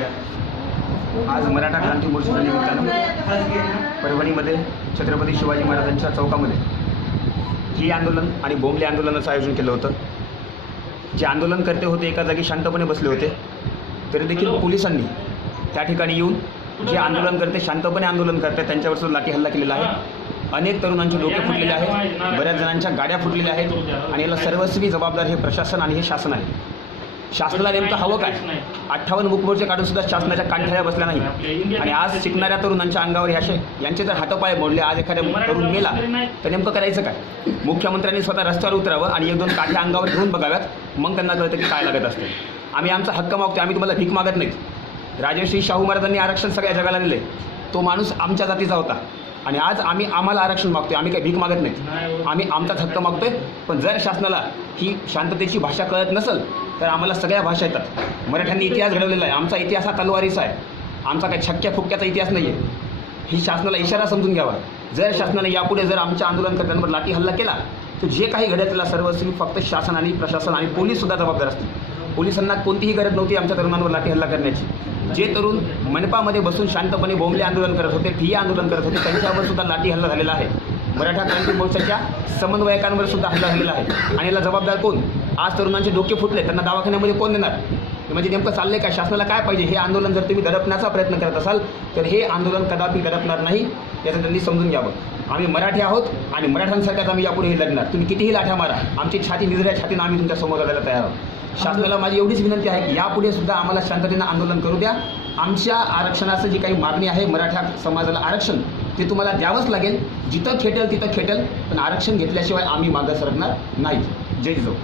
आज मराठा क्रांती मोर्चाच्या निमित्तानं परभणीमध्ये छत्रपती शिवाजी महाराजांच्या चौकामध्ये ही आंदोलन आणि बोंबले आंदोलनाचं आयोजन केलं होतं. जे आंदोलनकर्ते होते एका जागी शांतपणे बसले होते तरी देखील पोलिसांनी त्या ठिकाणी येऊन जे आंदोलनकर्ते शांतपणे आंदोलन करतात त्यांच्यावर सुद्धा लाठी हल्ला केलेला आहे. अनेक तरुणांचे डोके फुटलेले आहेत बऱ्याच जणांच्या गाड्या फुटलेल्या आहेत आणि याला सर्वस्वी जबाबदार हे प्रशासन आणि हे शासन आहे. शासनाला नेमकं हवं काय? अठ्ठावन्न मुखमोर्चे काढून सुद्धा शासनाच्या कानठळ्या बसल्या नाही. आणि आज शिकणाऱ्या तरुणांच्या अंगावर हे यांचे जर हातपाय मोडले आज एखाद्या तरुण गेला तर नेमकं करायचं काय? मुख्यमंत्र्यांनी स्वतः रस्त्यावर उतरावं आणि एक दोन काठ्या अंगावर घेऊन बघाव्यात. मग त्यांना कळतं की काय लागत असते. आम्ही आमचा हक्क मागतो आम्ही तुम्हाला भीक मागत नाही राजेश्री शाहू महाराजांनी आरक्षण सगळ्या जगाला दिले तो माणूस आमच्या जातीचा होता. आणि आज आम्ही आम्हाला आरक्षण मागतोय. आम्ही काही भीक मागत नाही. आम्ही आमचाच हक्क मागतोय. पण जर शासनाला ही शांततेची भाषा कळत नसेल तर आम्हाला सगळ्या भाषा येतात. मराठ्यांनी इतिहास घडवलेला आहे. आमचा इतिहास हा तलवारीचा आहे. आमचा काही छक्क्या फुक्क्याचा इतिहास नाही आहे ही शासनाला इशारा समजून घ्यावा. जर शासनाने यापुढे जर आमच्या आंदोलनकर्त्यांवर लाठी हल्ला केला तर जे काही घडेल त्याला सर्वस्वी फक्त शासन आणि प्रशासन आणि पोलीस सुद्धा जबाबदार असतील. पोलिसांना कोणतीही गरज नव्हती आमच्या तरुणांवर लाठी हल्ला करण्याची. जे तरुण मनपामध्ये बसून शांतपणे बोंबले आंदोलन करत होते ठिय्या आंदोलन करत होते त्यांच्यावर सुद्धा लाठी हल्ला झालेला आहे. मराठा क्रांती मोर्चाच्या समन्वयकांवर सुद्धा हल्ला झालेला आहे. आणि याला जबाबदार कोण? आज तरुणांचे डोके फुटले त्यांना दवाखान्यामध्ये कोण देणार? म्हणजे नेमकं चाललंय का? शासनाला काय पाहिजे? हे आंदोलन जर तुम्ही दडपण्याचा प्रयत्न करत असाल तर हे आंदोलन कदापि दडपणार नाही याचं त्यांनी समजून घ्यावं. आम्ही मराठी आहोत आणि मराठ्यांसारख्याच आम्ही यापुढे लढणार. तुम्ही कितीही लाठ्या मारा आमची छाती निजऱ्या छातीनं आम्ही तुमच्यासमोर लढायला तयार आहोत. शासनाला माझी एवढीच विनंती आहे की यापुढे सुद्धा आम्हाला शांततेनं आंदोलन करू द्या. आमच्या आरक्षणाचं जी काही मागणी आहे मराठा समाजाला आरक्षण ते तुम्हाला द्यावंच लागेल. जिथं खेटेल तिथं खेटेल पण आरक्षण घेतल्याशिवाय आम्ही मागं सरकणार नाही जय जो